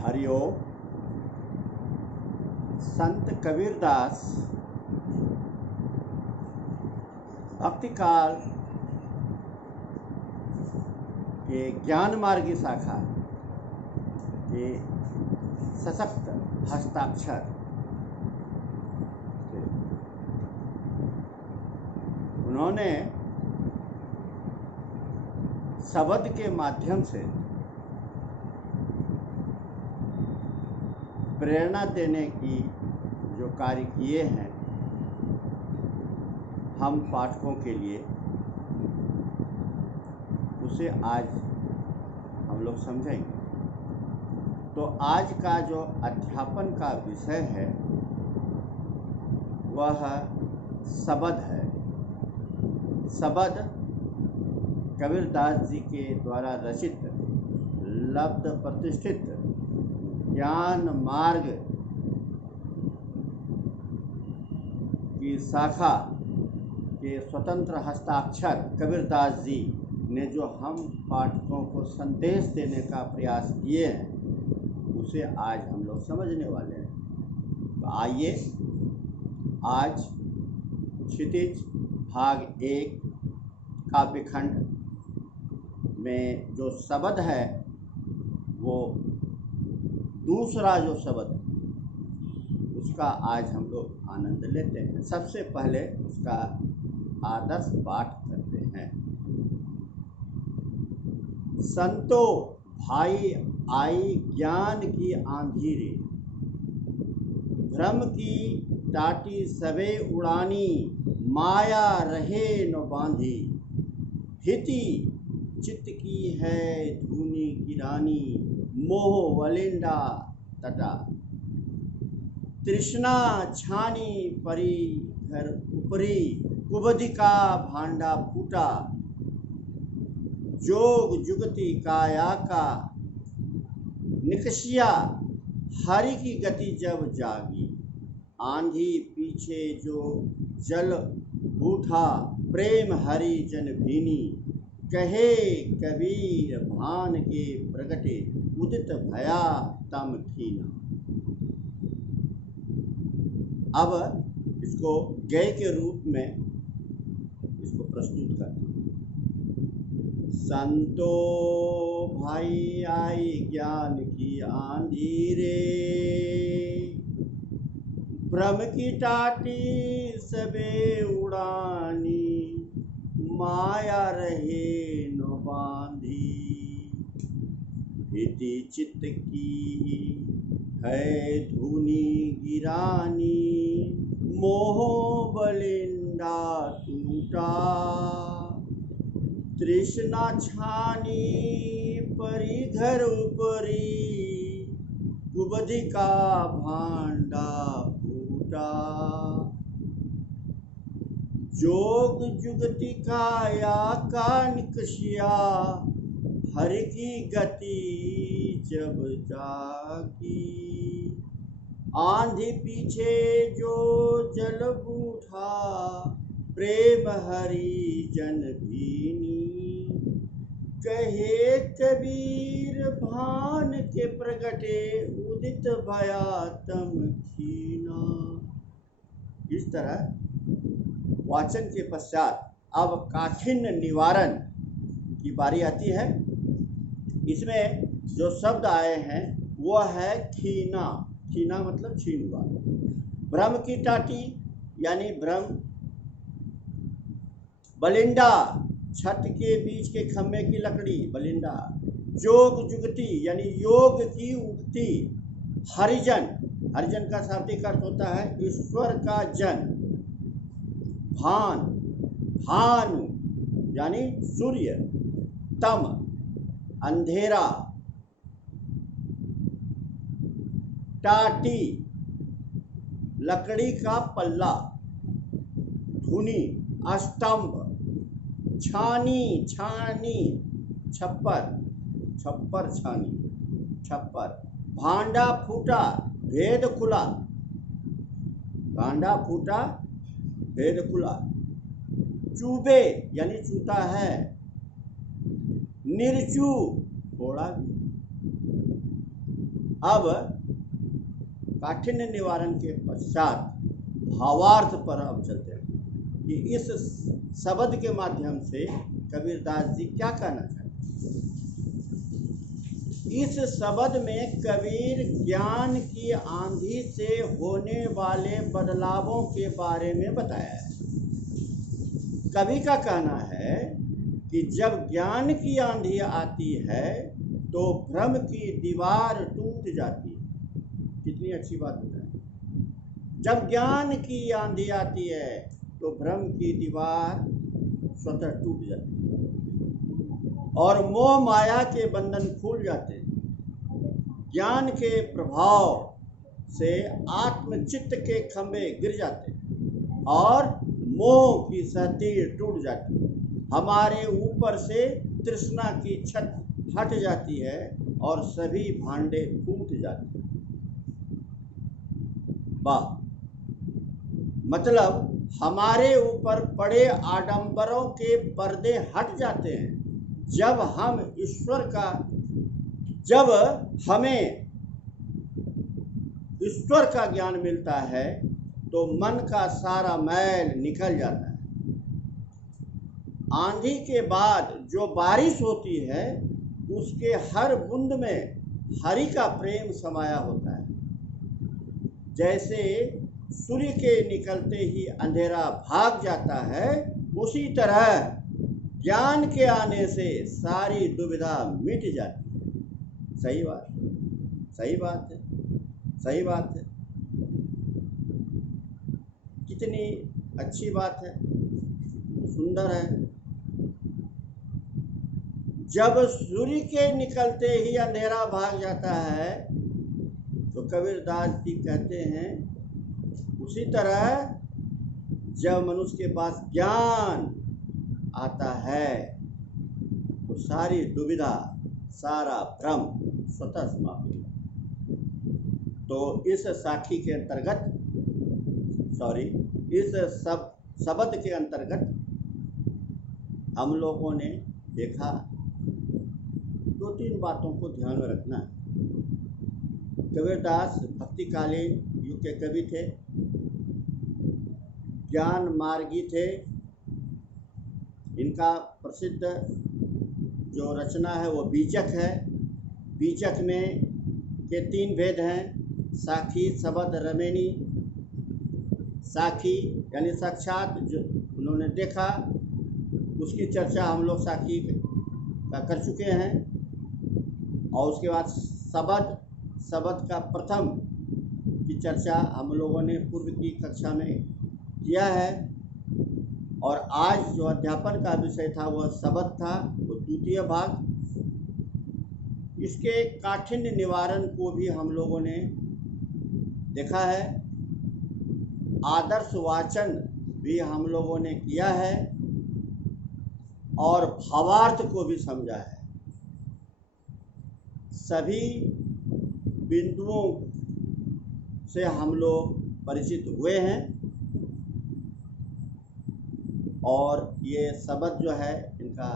हरिओम। संत कबीरदास भक्ति काल के ज्ञान मार्गी शाखा के सशक्त हस्ताक्षर थे। उन्होंने शब्द के माध्यम से प्रेरणा देने की जो कार्य किए हैं, हम पाठकों के लिए उसे आज हम लोग समझेंगे। तो आज का जो अध्यापन का विषय है वह शब्द है। शब्द कबीरदास जी के द्वारा रचित लब्ध प्रतिष्ठित ज्ञान मार्ग की शाखा के स्वतंत्र हस्ताक्षर कबीरदास जी ने जो हम पाठकों को संदेश देने का प्रयास किए हैं, उसे आज हम लोग समझने वाले हैं। तो आइए आज क्षितिज भाग 1 काव्यखंड में जो शब्द है वो दूसरा जो शब्द है उसका आज हम लोग आनंद लेते हैं। सबसे पहले उसका आदर्श पाठ करते हैं। संतो भाई आई ज्ञान की आंधी रे, भ्रम की टाटी सबे उड़ानी, माया रहे न बांधी, हिति चित्त की है धूनी गिरानी, मोह वलिंडा तटा, तृष्णा छानी परी घर ऊपरी, कुबधि का भांडा फूटा, जोग जुगति काया का निकशिया, हरि की गति जब जागी, आंधी पीछे जो जल बूठा, प्रेम हरि जन भीनी, कहे कबीर भान के प्रगटे, उदित भया तम खीना। अब इसको गय के रूप में इसको प्रस्तुत करते हैं। संतो भाई आई ज्ञान की आंधी रे, भ्रम की टाटी सबे उड़ानी, माया रहे न बांधी, हिति चित्त की है धूनी गिरानी, मोह बलिंडा टूटा, तृष्णा छानी परी घर ऊपरी, कुबधि का भांडा फूटा, जोग जुगति काया का निकशिया, हरि की गति जब जागी, आंधी पीछे जो जल बूठा, प्रेम हरि जन भीनी, कहे कबीर भान के प्रगटे, उदित भया तम खीना। इस तरह वाचन के पश्चात अब काठिन्य निवारण की बारी आती है। इसमें जो शब्द आए हैं वो है खीना। खीना मतलब छीन हुआ। भ्रम की टाटी यानी भ्रम, बलिंडा छत के बीच के खम्भे की लकड़ी बलिंडा, जोग जुगती यानी योग की उगती, हरिजन, हरिजन का शाब्दिक अर्थ होता है ईश्वर का जन, भान, भानु यानी सूर्य, तम अंधेरा, टाटी लकड़ी का पल्ला, धुनी स्तंभ, छानी छानी छप्पर, छप्पर छानी छप्पर, भांडा फूटा भेद खुला, भांडा फूटा भेद खुला, चूबे यानी चूता है, निर्चू थोड़ा भी, अब काठिन्य निवारण के पश्चात भावार्थ पर अब चलते हैं कि इस शब्द के माध्यम से कबीरदास जी क्या कहना चाहते हैं। इस शब्द में कबीर ज्ञान की आंधी से होने वाले बदलावों के बारे में बताया है। कवि का कहना है कि जब ज्ञान की आंधी आती है तो भ्रम की दीवार टूट जाती है। कितनी अच्छी बात बताई। जब ज्ञान की आंधी आती है तो भ्रम की दीवार स्वतः टूट जाती है और मोह माया के बंधन खुल जाते हैं। ज्ञान के प्रभाव से आत्मचित्त के खंभे गिर जाते हैं और मोह की सहतीर टूट जाती है। हमारे ऊपर से तृष्णा की छत हट जाती है और सभी भांडे फूट जाते हैं। वाह! मतलब हमारे ऊपर पड़े आडंबरों के पर्दे हट जाते हैं जब हमें ईश्वर का ज्ञान मिलता है तो मन का सारा मैल निकल जाता है। आंधी के बाद जो बारिश होती है उसके हर बूंद में हरि का प्रेम समाया होता है। जैसे सूर्य के निकलते ही अंधेरा भाग जाता है, उसी तरह ज्ञान के आने से सारी दुविधा मिट जाती है। सही बात, सही बात है, सही बात है। कितनी अच्छी बात है, सुंदर है। जब सूर्य के निकलते ही अंधेरा भाग जाता है तो कबीरदास जी कहते हैं उसी तरह जब मनुष्य के पास ज्ञान आता है तो सारी दुविधा, सारा भ्रम स्वतः समाप्त हो जाता है। तो इस साखी के अंतर्गत इस शब्द के अंतर्गत हम लोगों ने देखा 2-3 बातों को ध्यान में रखना है। कबीरदास भक्तिकालीन युग के कवि थे, ज्ञान मार्गी थे। इनका प्रसिद्ध जो रचना है वो बीजक है। बीजक में के 3 भेद हैं, साखी, शब्द, रमेनी। साखी यानी साक्षात जो उन्होंने देखा, उसकी चर्चा हम लोग साखी का कर चुके हैं। और उसके बाद शब्द का प्रथम की चर्चा हम लोगों ने पूर्व की कक्षा में किया है। और आज जो अध्यापन का विषय था वह शब्द था, वो द्वितीय भाग। इसके काठिन्य निवारण को भी हम लोगों ने देखा है। आदर्श वाचन भी हम लोगों ने किया है और भावार्थ को भी समझा है। सभी बिंदुओं से हम लोग परिचित हुए हैं और ये शब्द जो है इनका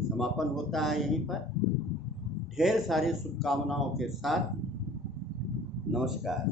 समापन होता है यहीं पर। ढेर सारी शुभकामनाओं के साथ नमस्कार।